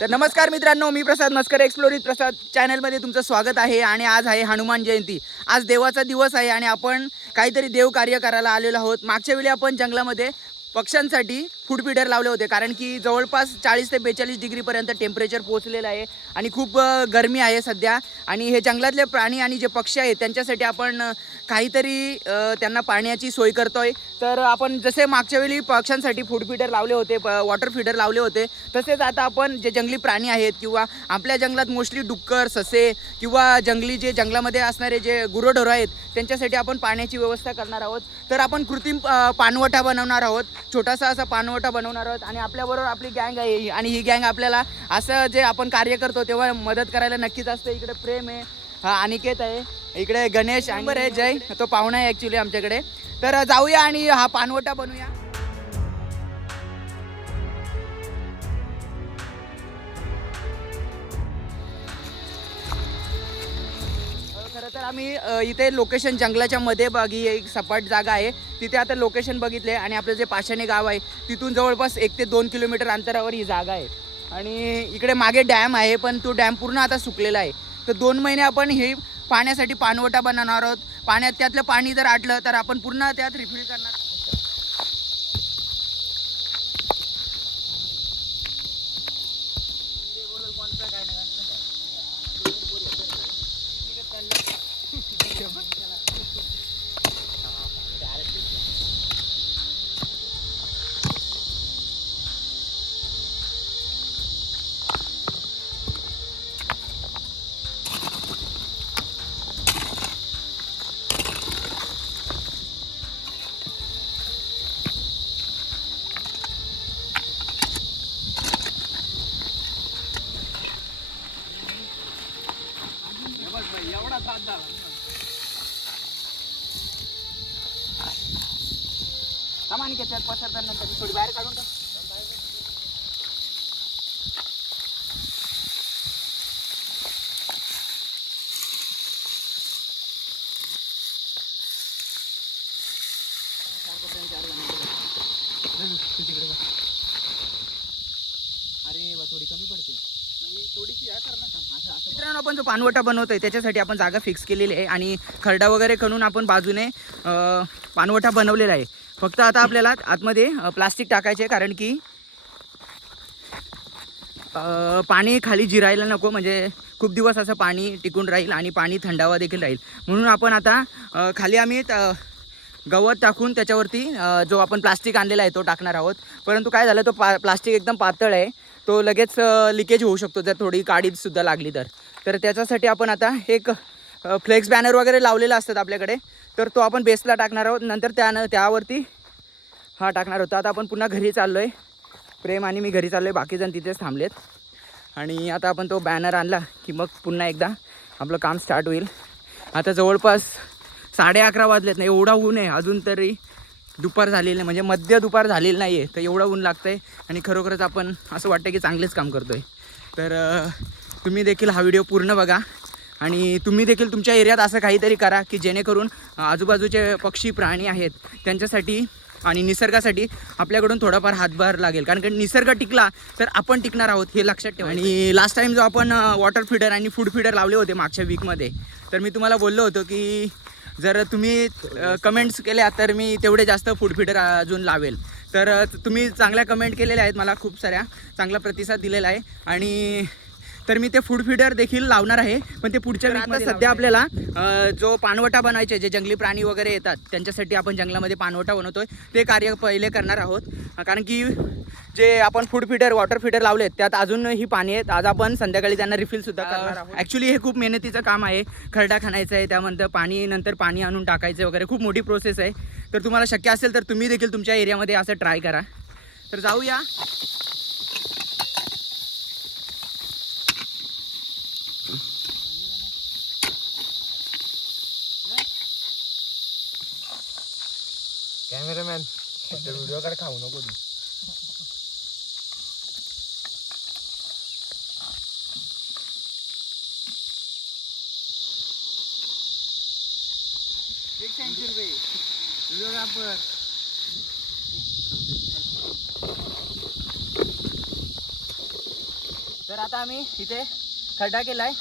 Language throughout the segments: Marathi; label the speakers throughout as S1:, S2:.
S1: तर नमस्कार मित्रांनो मी प्रसाद मस्कर एक्सप्लोरित प्रसाद चॅनलमध्ये तुमचं स्वागत आहे आणि आज आहे हनुमान जयंती. आज देवाचा दिवस आहे आणि आपण काहीतरी देव कार्य करायला आलेलो आहोत. मागच्या वेळी आपण जंगलामध्ये पक्ष्यांसाठी फूड फीडर लावले होते. कारण की जवळपास चाळीस ते बेचाळीस डिग्रीपर्यंत टेम्परेचर पोहोचलेलं आहे. आणि खूप गरमी आहे सध्या. आणि हे जंगलातले प्राणी आणि जे पक्षी आहेत त्यांच्यासाठी आपण काहीतरी त्यांना पाण्याची सोय करतोय. तर आपण जसे मागच्या वेळी पक्ष्यांसाठी फूड फिडर लावले होते वॉटर फिडर लावले होते तसेच आता आपण जे जंगली प्राणी आहेत किंवा आपल्या जंगलात मोस्टली डुक्कर ससे किंवा जंगली जे जंगलामध्ये असणारे जे गुरंढोरं आहेत त्यांच्यासाठी आपण पाण्याची व्यवस्था करणार आहोत. तर आपण कृत्रिम पानवटा पाणवठा बनवणार आहोत. छोटासा असा पाणवठा बनवणार आहोत आणि आपल्याबरोबर आपली गँग आहे. आणि ही गँग आपल्याला असं जे आपण कार्य करतो तेव्हा मदत करायला नक्कीच असते. इकडे प्रेम आहे. हा अनिकेत आहे. इकडे गणेश आणि बरं आहे जय. तो पाहुणा आहे ॲक्च्युली आमच्याकडे. तर जाऊया आणि हा पानवटा बनवूया. आता मी इथे लोकेशन जंगलाच्या मध्ये बागी एक सपाट जागा आहे. तिथे आता लोकेशन बघितले आणि आपलं जे पाषाणे गाव आहे तिथून जवळपास एक ते दोन किलोमीटर अंतरावर ही जागा आहे. आणि इकडे मागे डॅम आहे पण तो डॅम पूर्ण आता सुकलेला आहे. तर दोन महिने आपण हे पाण्यासाठी पाणवटा बनवणार आहोत. पाण्यात त्यातलं पाणी जर आटलं तर आपण पुन्हा त्यात रिफिल करणार आणि त्याच्यात पसरताना नंतर थोडी बाहेर काढून टाक चार वा थोडी कमी पडते थोडीशी मित्रांनो आपण जो पानवटा बनवतोय त्याच्यासाठी आपण जागा फिक्स केलेली आहे आणि खरडा वगैरे खणून आपण बाजूने पानवटा बनवलेला आहे. फक्त आता आपल्याला आतमध्ये प्लास्टिक टाकायचे कारण की पाणी खाली जिरायला नको म्हणजे खूप दिवस असं पाणी टिकून राहील आणि पाणी थंडावा देखील राहील. म्हणून आपण आता खाली आम्ही त- गवत टाकून त्याच्यावरती जो आपण प्लास्टिक आणलेला आहे तो टाकणार आहोत. परंतु काय झालं तो पा प्लास्टिक एकदम पातळ आहे. तो लगेच लिकेज होऊ शकतो. जर थोडी काडीसुद्धा लागली तर. तर त्याच्यासाठी आपण आता एक फ्लेक्स बॅनर वगैरे लावलेला असतात आपल्याकडे. तर तो आपण बेसला टाकणार आहोत. नंतर त्यानं त्यावरती हा टाकणार होता. आता आपण पुन्हा घरी चाललो आहे प्रेम आणि मी घरी चाललो आहे बाकीजण तिथेच थांबलेत. आणि आता आपण तो बॅनर आणला की मग पुन्हा एकदा आपलं काम स्टार्ट होईल. आता जवळपास साडे अकरा वाजलेत. नाही एवढा ऊन आहे. अजून तरी दुपार झालेली नाही म्हणजे मध्य दुपार झालेली नाही आहे तर एवढं ऊन लागतं आहे आणि खरोखरच आपण असं वाटतं की चांगलेच काम करतो आहे तर तुम्ही देखील हा व्हिडिओ पूर्ण बघा आणि तुम्ही देखील तुमच्या एरियात असं काहीतरी करा की जेणेकरून आजूबाजूचे पक्षी प्राणी आहेत त्यांच्यासाठी आणि निसर्गासाठी आपल्याकडून थोडाफार हातभार लागेल. कारण की निसर्ग टिकला तर आपण टिकणार आहोत हे लक्षात ठेवा. आणि लास्ट टाइम जो आपण वॉटर फिडर आणि फूड फिडर लावले होते मागच्या वीकमध्ये तर मी तुम्हाला बोललो होतो की जर तुम्ही कमेंट्स केल्या तर मी तेवढे जास्त फूड फिडर अजून लावेल. तर तुम्ही चांगल्या कमेंट केलेल्या आहेत मला खूप साऱ्या. चांगला प्रतिसाद दिलेला आहे. आणि तर मी ते फूड फीडर देखील लावणार आहे. पण ते पुढच्या आता सध्या आपल्याला जो पानवटा बनवायचे जे जंगली प्राणी वगैरे येतात त्यांच्यासाठी आपण जंगलामध्ये पानवटा बनवतोय. ते कार्य पहिले करणार आहोत. कारण की जे आपण फूड फीडर वॉटर फीडर लावलेत त्यात अजूनही पाणी आहेत. आज आपण संध्याकाळी त्यांना रिफिल सुद्धा करणार आहोत. ॲक्च्युली हे खूप मेहनतीचं काम आहे. खरडा खाणायचं आहे त्यानंतर पाणी नंतर पाणी आणून टाकायचं वगैरे. खूप मोठी प्रोसेस आहे. तर तुम्हाला शक्य असेल तर तुम्ही देखील तुमच्या एरियामध्ये असं ट्राय करा. तर जाऊया.
S2: कॅमेरामॅन व्हिडिओ कडे खाऊ नको तू
S1: एकशे ऐंशी रुपये व्हिडिओग्राफर तर आता आम्ही इथे खड्डा केला आहे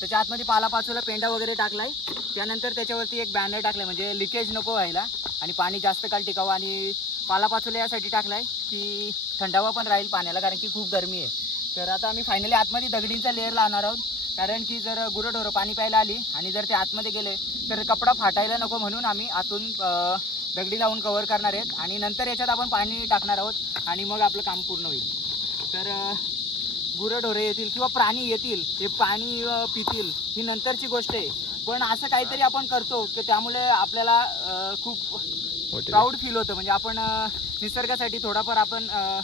S1: त्याच्या आतमध्ये पालापाचोला पेंडा वगैरे टाकलाय. त्यानंतर त्याच्यावरती एक बॅनर टाकलाय. म्हणजे लिकेज नको व्हायला. आणि पाणी जास्त काळ टिकावं आणि पालापाचोला यासाठी टाकलाय की थंडावा पण राहील पाण्याला कारण की खूप गरमी आहे. तर आता आम्ही फायनली आतमध्ये दगडींचा लेअर लावणार आहोत कारण की जर गुरंढोरं पाणी प्यायला आली आणि जर ते आतमध्ये गेले तर कपडा फाटायला नको म्हणून आम्ही आतून दगडी लावून कवर करणार आहेत आणि नंतर याच्यात आपण पाणी टाकणार आहोत आणि मग आपलं काम पूर्ण होईल. तर गुरंढोरे येतील किंवा प्राणी येतील ते पाणी पितील ही नंतरची गोष्ट आहे. पण असं काहीतरी आपण करतो की त्यामुळे आपल्याला अं, खूप प्राऊड फील होतं. म्हणजे आपण अं, निसर्गासाठी थोडाफार आपण अं,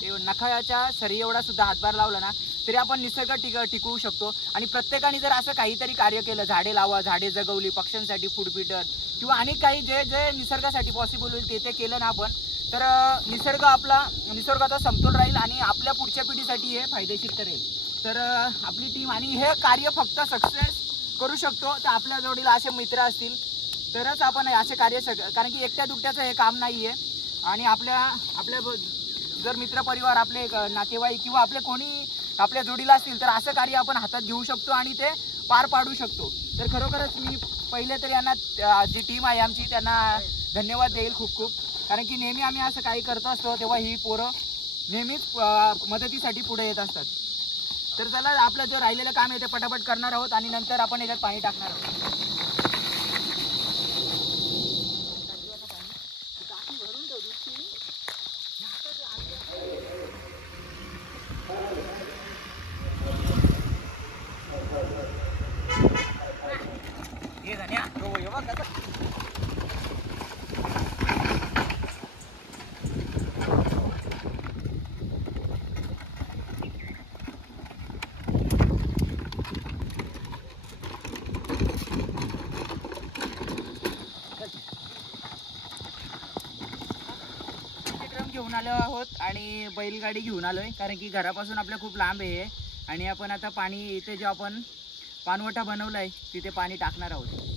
S1: ते नखाच्या सरी एवढा सुद्धा हातभार लावला ना तरी आपण निसर्ग टिक टिकवू शकतो. आणि प्रत्येकाने जर असं काहीतरी कार्य केलं झाडे लावा झाडे जगवली पक्ष्यांसाठी फूड पिटर किंवा आणि काही जे जे निसर्गासाठी पॉसिबल होईल ते ते केलं ना आपण तर अं, निसर्ग आपला निसर्गाचा समतोल राहील आणि आपल्या पुढच्या पिढीसाठी हे फायदेशीर ठरेल. तर अं, आपली टीम आणि हे कार्य फक्त सक्सेस करू शकतो. तर आपल्या जोडीला असे मित्र असतील. तरच आपण असे कार्य सग कारण की एकट्या दुकट्याचं हे काम नाही आहे आणि आपल्या आपल्या जर मित्रपरिवार आपले ग- नातेवाईक किंवा आपले कोणी आपल्या जोडीला असतील तर असं कार्य आपण हातात घेऊ शकतो आणि ते पार पाडू शकतो. तर खरोखरच मी पहिले तर यांना जी टीम आहे आमची त्यांना धन्यवाद देईल खूप खूप. कारण की नेहमी आम्ही असं काही करत असतो तेव्हा ही पोरं नेहमीच मदतीसाठी पुढे येत असतात. तर चला आपलं जे राहिलेलं काम आहे ते पटापट करणार आहोत आणि नंतर आपण याच्यात पाणी टाकणार आहोत. हे धन्या हो हे कसं क्रम आहोत आणि बैलगाडी घेऊन आलोय कारण की घरापासून आपल्या खूप लांब आहे. आणि आपण आता पाणी इथे जे आपण पानवटा बनवलाय तिथे पाणी टाकणार आहोत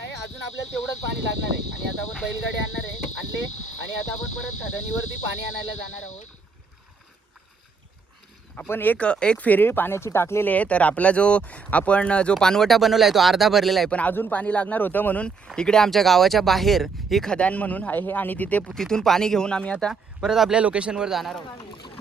S1: आहे अजून आपल्याला तेवढंच पाणी लागणार आहे. आणि आता आपण बैलगाडी आणणार आहे आणले. आणि आता आपण परत खदणीवरती पाणी आणायला जाणार आहोत. आपण एक एक फेरी पाण्याची टाकलेली आहे. तर आपला जो आपण जो पानवटा बनवला आहे तो अर्धा भरलेला आहे. पण अजून पाणी लागणार होतं म्हणून इकडे आमच्या गावाच्या बाहेर ही खदान म्हणून आहे आणि तिथे तिथून पाणी घेऊन आम्ही आता परत आपल्या लोकेशनवर जाणार आहोत.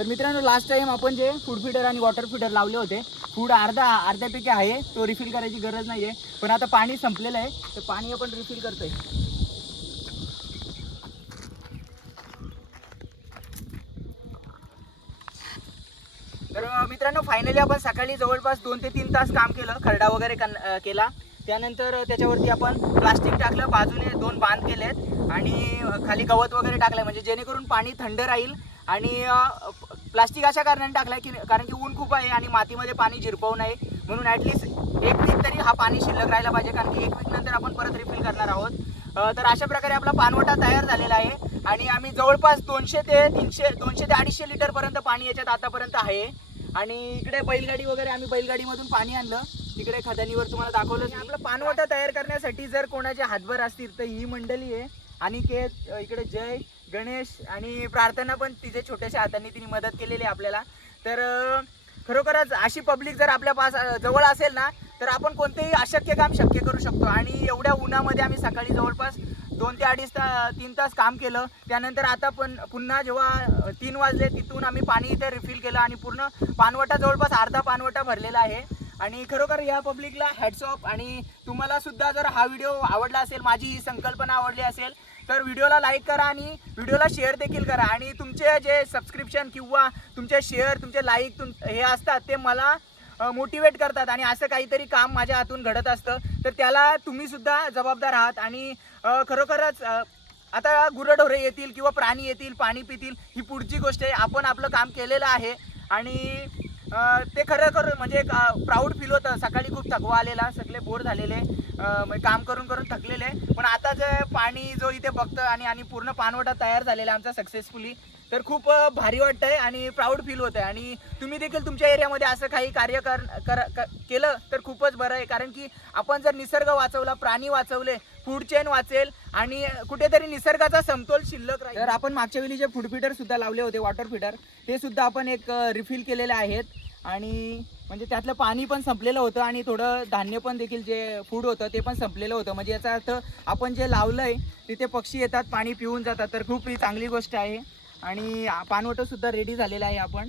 S1: तर मित्रांनो लास्ट टाइम आपण जे फूड फिडर आणि वॉटर फिडर लावले होते फूड अर्धा अर्ध्यापैकी आहे तो रिफिल करायची गरज नाही आहे पण आता पाणी संपलेलं आहे तर पाणी आपण रिफिल करतोय. तर मित्रांनो फायनली आपण सकाळी जवळपास दोन ते तीन तास काम केलं खरडा वगैरे कन- केला. त्यानंतर त्याच्यावरती आपण प्लास्टिक टाकलं बाजूने दोन बांध केलेत आणि खाली गवत वगैरे टाकलं म्हणजे जेणेकरून पाणी थंड राहील आणि प्लास्टिक अशा कारणाने टाकलं की कारण की ऊन खूप आहे आणि मातीमध्ये पाणी झिरपवू नये. म्हणून ॲटलिस्ट एक वीक तरी हा पाणी शिल्लक राहायला पाहिजे कारण की एक वीक नंतर आपण परत रिफिल करणार आहोत. तर अशा प्रकारे आपला पानवटा तयार झालेला आहे. आणि आम्ही जवळपास दोनशे ते तीनशे दोनशे ते अडीचशे लिटरपर्यंत पाणी याच्यात आतापर्यंत आहे. आणि इकडे बैलगाडी वगैरे आम्ही बैलगाडीमधून पाणी आणलं. तिकडे खदानीवर तुम्हाला दाखवलं आपला पानवटा तयार करण्यासाठी जर कोणाचे हातभार असतील तर ही मंडळी आहे. आणि के इकडे जय गणेश आणि प्रार्थना पण तिचे छोट्याशा हातांनी तिने मदत केलेली आहे आपल्याला. तर खरोखरच अशी पब्लिक जर आपल्या पास जवळ असेल ना तर आपण कोणतेही अशक्य काम शक्य करू शकतो. आणि एवढ्या उन्हामध्ये आम्ही सकाळी जवळपास दोन ते अडीच ता तीन तास काम केलं. त्यानंतर आता पण पुन्हा जेव्हा तीन वाजले तिथून आम्ही पाणी इथे रिफिल केलं आणि पूर्ण पानवटा जवळपास अर्धा पानवटा भरलेला आहे. आणि खरोखर या पब्लिकला हॅट्स आणि तुम्हाला सुद्धा जर हा व्हिडिओ आवडला असेल माझी ही संकल्पना आवडली असेल तर व्हिडिओला लाईक करा आणि व्हिडिओला शेअर देखील करा. आणि तुमचे जे सबस्क्रिप्शन किंवा तुमचे शेअर तुमचे लाईक तुम हे असतात ते मला मोटिवेट करतात. आणि असं काहीतरी काम माझ्या हातून घडत असतं. तर त्याला तुम्हीसुद्धा जबाबदार आहात आणि खरोखरच आता गुरढोरे येतील किंवा प्राणी येतील पाणी पितील ही पुढची गोष्ट आहे. आपण आपलं काम केलेलं आहे. आणि ते खरं खरं म्हणजे एक प्राऊड फील होतं. सकाळी खूप थकवा आलेला सगळे बोर झालेले. म्हणजे काम करून करून थकलेले. पण आता जे पाणी जो इथे बघतं आणि आणि पूर्ण पाणवठा तयार झालेला आमचा सक्सेसफुली तर खूप भारी भारी वाटतंय आणि प्राऊड फील होत आहे आणि तुम्ही देखील तुमच्या एरियामध्ये असं काही कार्य कर कर क- केलं तर खूपच बरं आहे. कारण की आपण जर निसर्ग वाचवला प्राणी वाचवले फूड चेन वाचेल आणि कुठेतरी निसर्गाचा समतोल शिल्लक राहील. तर आपण मागच्या वेळी जे फूड फिटर सुद्धा लावले होते वॉटर फिटर ते सुद्धा आपण एक रिफिल केलेले आहेत. आणि म्हणजे त्यातलं पाणी पण संपलेलं होतं आणि थोडं धान्य पण देखील जे फूड होतं ते पण संपलेलं होतं. म्हणजे याचा अर्थ आपण जे लावलंय तिथे पक्षी येतात पाणी पिऊन जातात. तर खूप ही चांगली गोष्ट आहे. आणि पाणवटं सुद्धा रेडी झालेलं आहे आपण.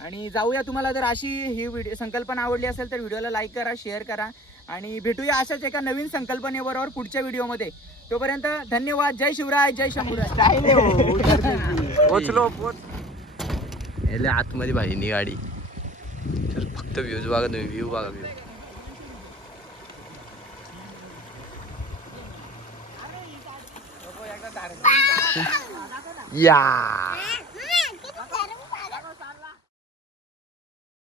S1: आणि जाऊया तुम्हाला जर अशी ही व्हिडिओ संकल्पना आवडली असेल तर व्हिडिओला लाईक करा शेअर करा. आणि भेटूया अशाच एका नवीन संकल्पनेबरोबर पुढच्या व्हिडिओमध्ये तोपर्यंत धन्यवाद. जय शिवराय जय शंभूराय.
S2: पोचलो पोच. आतमध्ये भाईनी गाडी तर फक्त व्ह्यूज बघा तुम्ही व्ह्यू बघा व्ह्यू या